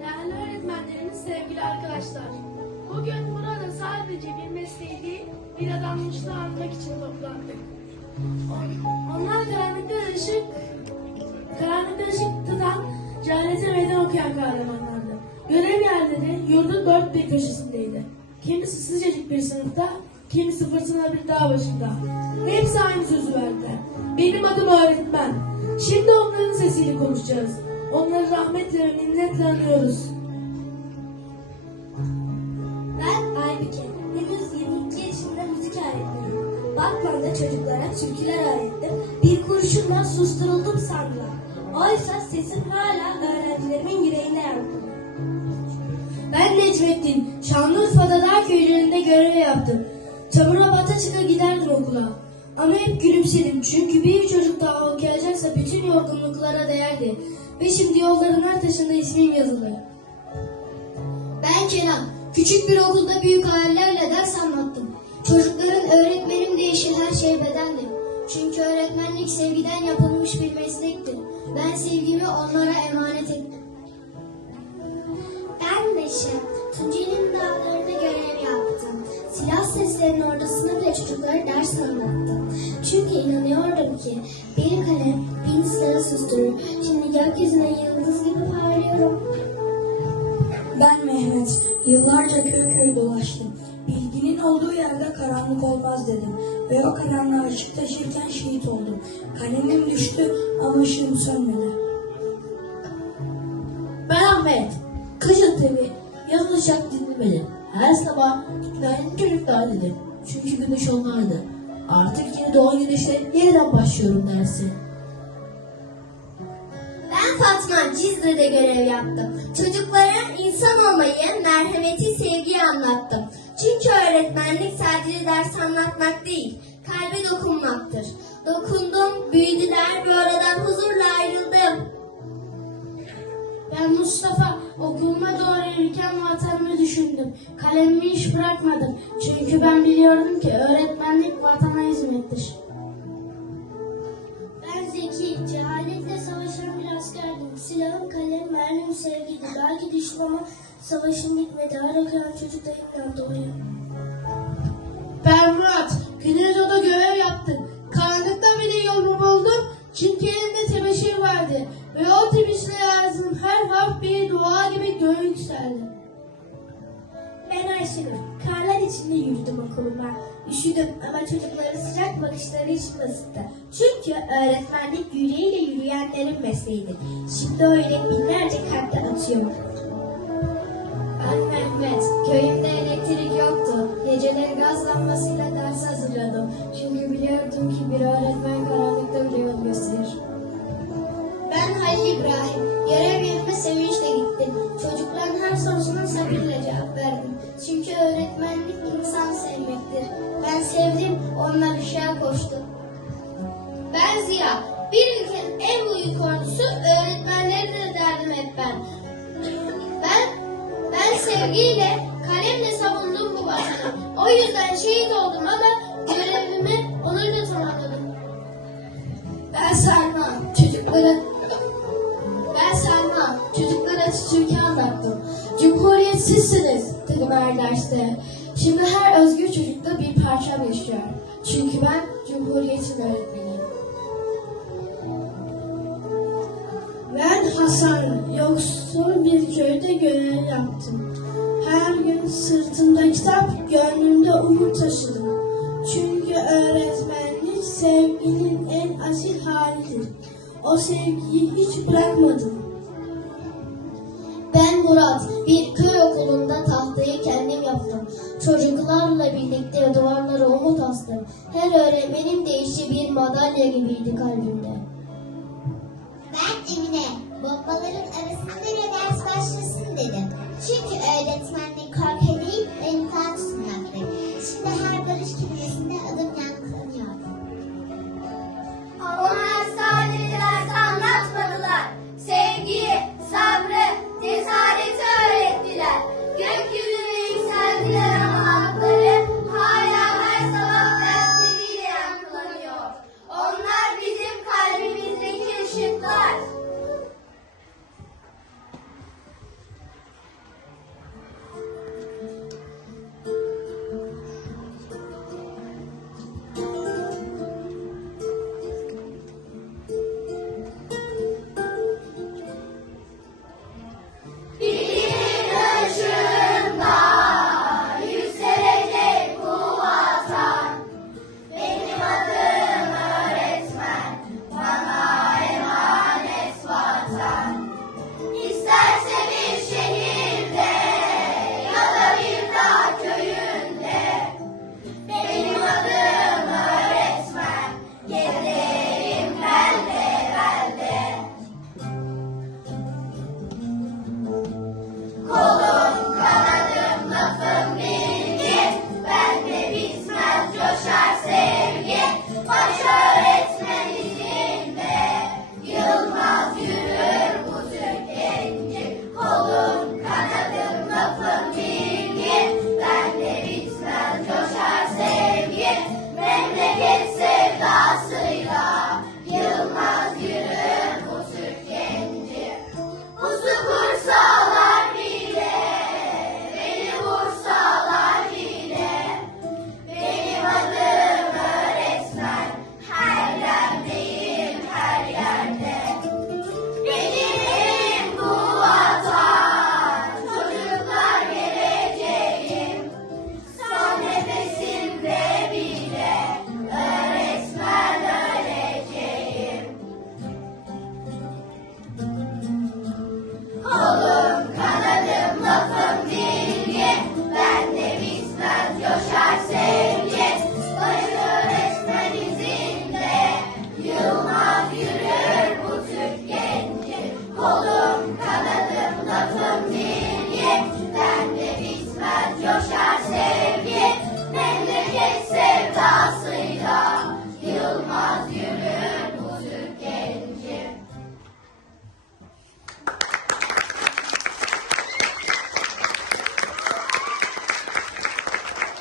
Değerli öğretmenlerimiz, sevgili arkadaşlar. Bugün burada sadece bir mesleği değil, bir adanmışlığı anmak için toplandık. On- Onlar karanlıkta ışık, karanlıkta ışık tutan, cehalete meydan okuyan kahramanlardı. Görev yerleri yurdun dört bir köşesindeydi. Kimisi sıcacık bir sınıfta, kimisi fırtınalı bir dağ başında. Hepsi aynı sözü verdiler. Benim adım öğretmen. Şimdi onların sesiyle konuşacağız. Onları rahmetle ve minnetle anıyoruz. Ben Aybüke. Henüz 22 yaşında müzik öğretmeniyim. Batman'da çocuklara türküler öğrettim. Bir kurşunla susturuldum sandılar. Oysa sesim hala öğrencilerimin yüreğine yankı. Ben Necmettin. Şanlıurfa'da dağ köylerinde görev yaptım. Çamura bata çıka giderdim okula. Ama hep gülümsedim çünkü bir çocuk daha okuyacaksa bütün yorgunluklara değerdi. Ve şimdi yolların her taşında ismim yazılı. Ben Kenan. Küçük bir okulda büyük hayallerle ders anlattım. Çocukların öğretmenim değişir her şey bedendi. Çünkü öğretmenlik sevgiden yapılmış bir meslektir. Ben sevgimi onlara emanet ettim. Ben. Tunceli'nin dağlarında görev yaptım. Silah seslerinin ordusuna bile çocuklara ders anlattım. Çünkü inanıyordum ki bir kalem bin silahı susturur. Şimdi gökyüzüne yıldız gibi parlıyorum. Ben Mehmet. Yıllarca köy köy dolaştım. Bilginin olduğu yerde karanlık olmaz dedim. Ve o karanlığa ışık taşırken şehit oldum. Kalemim düştü ama ışığım sönmedi. Ben Ahmet. Kışın tabi, yazın uşak dinlemedim. Her sabah günaydın çocuklar dedim. Çünkü güneş onlardı. Artık yeni doğan güneşle yeniden başlıyorum dersi. Ben Fatma Cizre'de görev yaptım. Çocuklara insan olmayı, merhameti, sevgiyi anlattım. Çünkü öğretmenlik sadece ders anlatmak değil, kalbe dokunmaktır. Dokundum, büyüdüler ve oradan huzurla ayrıldım. Ben Mustafa okuluma doğru yürürken vatanımı düşündüm. Kalemimi hiç bırakmadım. Çünkü ben biliyordum ki öğretmenlik vatana hizmettir. Ben Zeki, cehaletle savaşan bir askerdim. Silahım, kalem, mermim, sevgiydi. Belki düştüm ama savaşım bitmedi. Her okuyan çocuk da hep doğuyor. Ben Murat. Güneydoğu'da görev yaptım. Karanlıkta bile yolumu buldum. Çünkü elimde tebeşir vardı. Ve o tebeşirle yazdığım her harf bir dua gibi göğe yükseldi. Ben Ayşenur. Karlar içinde yürüdüm okuluma. Üşüdüm ama çocukların sıcak bakışları içimi ısıttı. Çünkü öğretmenlik yüreğiyle yürüyenlerin mesleğidir. Şimdi öyle binlerce kalpten atıyor. Ben Mehmet. Köyümde elektrik yoktu. Geceleri gaz lambasıyla ders hazırladım. Çünkü biliyordum ki bir öğretmen karanlıkta bile yol gösterir. İbrahim. Görev yerime sevinçle gittim. Çocukların her sorusuna sabırla cevap verdim. Çünkü öğretmenlik insan sevmektir. Ben sevdim, onlar ışığa koştu. Ben Ziya. Bir ülkenin en büyük ordusu öğretmenleri de derdim hep ben. Ben ben sevgiyle, kalemle savundum bu vatanı. O yüzden şehit oldum ama her derste. Şimdi her özgür çocukta bir parçam yaşıyor. Çünkü ben Cumhuriyet'in öğretmeniyim. Ben Hasan. Yoksul bir köyde görev yaptım. Her gün sırtımda kitap, gönlümde umut taşıdım. Çünkü öğretmenlik sevginin en asil halidir. O sevgiyi hiç bırakmadım. Çocuklarla birlikte duvarlara umut astım. Her öğretmenim değişi bir madalya gibiydi kalbimde. Ben Emine. Bombaların arasında bile ders başlasın dedim. Çünkü öğretmenlik korku değil, imtihan